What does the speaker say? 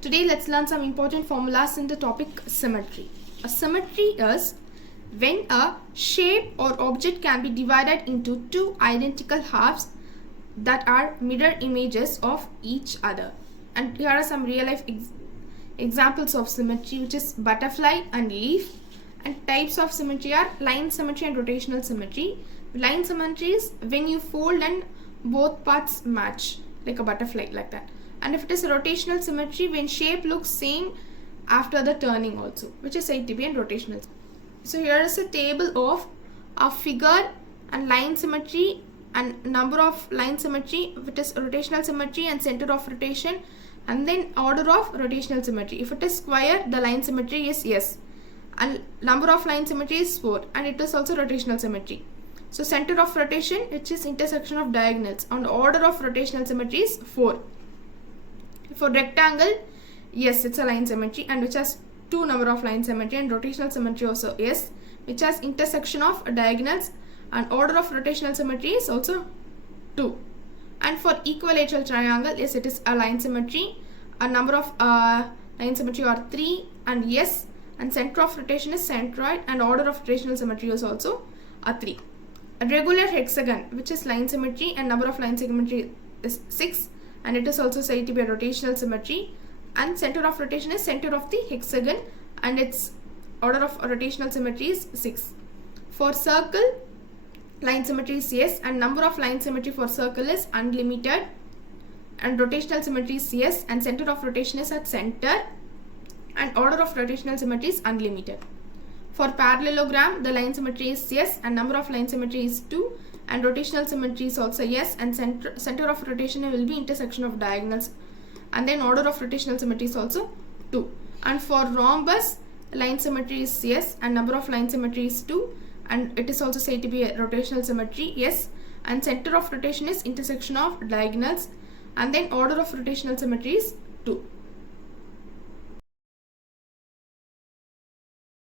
Today let's learn some important formulas in the topic symmetry. A symmetry is when a shape or object can be divided into two identical halves that are mirror images of each other. And here are some real life examples of symmetry, which is butterfly and leaf. And types of symmetry are line symmetry and rotational symmetry. Line symmetry is when you fold and both parts match, like a butterfly, like that. And if it is a rotational symmetry, when shape looks same after the turning also, which is said to be in rotational. So here is a table of a figure and line symmetry and number of line symmetry, if it is rotational symmetry and center of rotation, and then order of rotational symmetry. If it is square, the line symmetry is S, and number of line symmetry is 4, and it is also rotational symmetry. So center of rotation, which is intersection of diagonals, and order of rotational symmetry is 4. For rectangle, yes, it's a line symmetry and which has 2 number of line symmetry, and rotational symmetry also yes, which has intersection of diagonals, and order of rotational symmetry is also 2. And for equilateral triangle, yes, it is a line symmetry, a number of line symmetry are 3 and yes, and center of rotation is centroid, and order of rotational symmetry is also a 3. A regular hexagon, which is line symmetry and number of line symmetry is 6, and it is also said to be a rotational symmetry, and center of rotation is center of the hexagon, and its order of rotational symmetry is 6. For circle, line symmetry is yes, and number of line symmetry for circle is unlimited, and rotational symmetry is yes, and center of rotation is at center, and order of rotational symmetry is unlimited. For parallelogram, the line symmetry is yes, and number of line symmetry is 2, and rotational symmetry is also yes, and center of rotation will be intersection of diagonals, and then order of rotational symmetry is also 2. And for rhombus, the line symmetry is yes, and number of line symmetry is 2, and it is also said to be a rotational symmetry yes, and center of rotation is intersection of diagonals, and then order of rotational symmetry is 2.